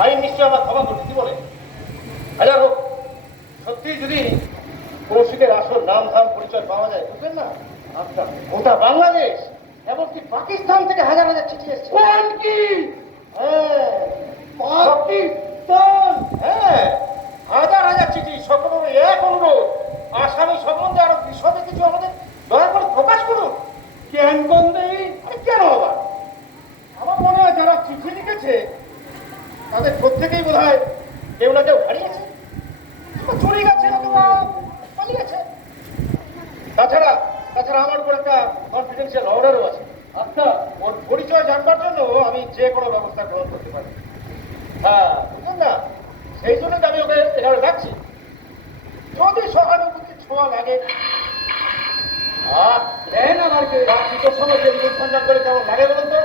আইন নিশ্চয় আমার ক্ষমা করতে কি বলে? হাজার হোক, সত্যি যদি কৌশিকের আসল নাম ধাম পরিচয় পাওয়া যায়, বুঝলেন না, আচ্ছা গোটা বাংলাদেশ এমনকি পাকিস্তান থেকে হাজার হাজার চিঠি এসছে। কি হ্যাঁ, পাকিস্তান? হ্যাঁ, হাজার হাজার চিঠি, সকলের এক অনুরোধ, আসামি সম্বন্ধে আরো বিশদে কিছু আমাদের দয়া করে প্রকাশ করুন। কেন বন্ধে? আরে কেন বাবা, আমার মনে হয় যারা চিঠি লিখেছে তাদের প্রত্যেকেই বোধ হয় কেউ না কেউ হারিয়েছে, চুরি গেছে অথবা পালিয়েছে। তাছাড়া তাছাড়া আমার উপর একটা কনফিডেন্সিয়াল অর্ডারও আছে। আচ্ছা, ওর পরিচয় জানবার জন্য আমি যে কোনো ব্যবস্থা গ্রহণ করতে পারি। হ্যাঁ, বুঝলেন না, সেই জন্য আমি ওকে এখানে ডাকছি। যদি সহানুভূতির ছোঁয়া লাগে, দেন আমাকে রাত্রিটার সময় যে অনুসন্ধান করে কেমন লাগে বলুন তো।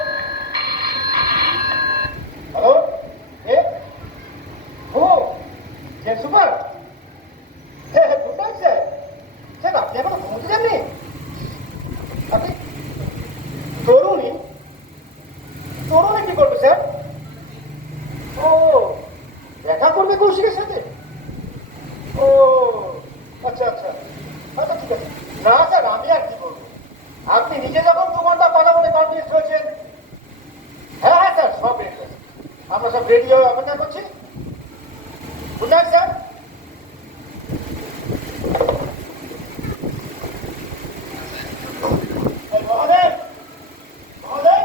হ্যালো, ও যে সুপার, হ্যাঁ হ্যাঁ, বুঝতে পারছে স্যার, আপনি এখনো ঘুমোতে যাননি? আপনি তরুণী? তরুণী কি করবে স্যার? ও, দেখা করবে কৌশিকের সাথে? ও আচ্ছা আচ্ছা আচ্ছা, ঠিক আছে। না স্যার, আমি আর কি করবো, আপনি নিজে যখন 2 ঘন্টা কথা বলে কনভিন্স হয়েছেন। হ্যাঁ হ্যাঁ স্যার, সব রেডি আছে, আমরা সব রেডি হয়ে অপেক্ষা করছি। Good night sir. মহোদয়, মহোদয়,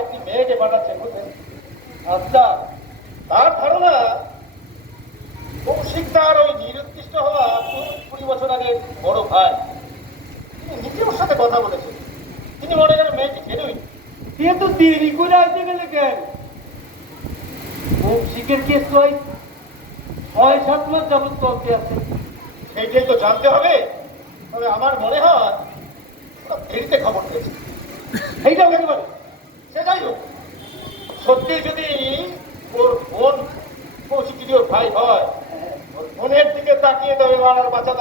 একটি মেয়েকে পাঠাচ্ছেন, বুঝলেন? আচ্ছা, তার ধারণা কৌশিক তার ওই নিরুদ্দিষ্ট হওয়া 20 বছর আগে বড় ভাই, তিনি নিজে ওর সাথে কথা বলেছেন। তিনি মনে করেন মেয়েটি জেনুইন। সে তো দেরি করে আসতে গেলে কেন? কৌশিকের কেস তো 6-7 মাস যাবত চলতে আছে। সেইটাই তো জানতে হবে। তবে আমার মনে হয় ওরা দেরিতে খবর পেয়েছে, এইটাও হতে পারে। সে যাই হোক, সত্যি যদি ওর বোন কৌশিক যদি ওর ভাই হয়, ওর বোনের দিকে তাকিয়ে তবে মারার বাঁচা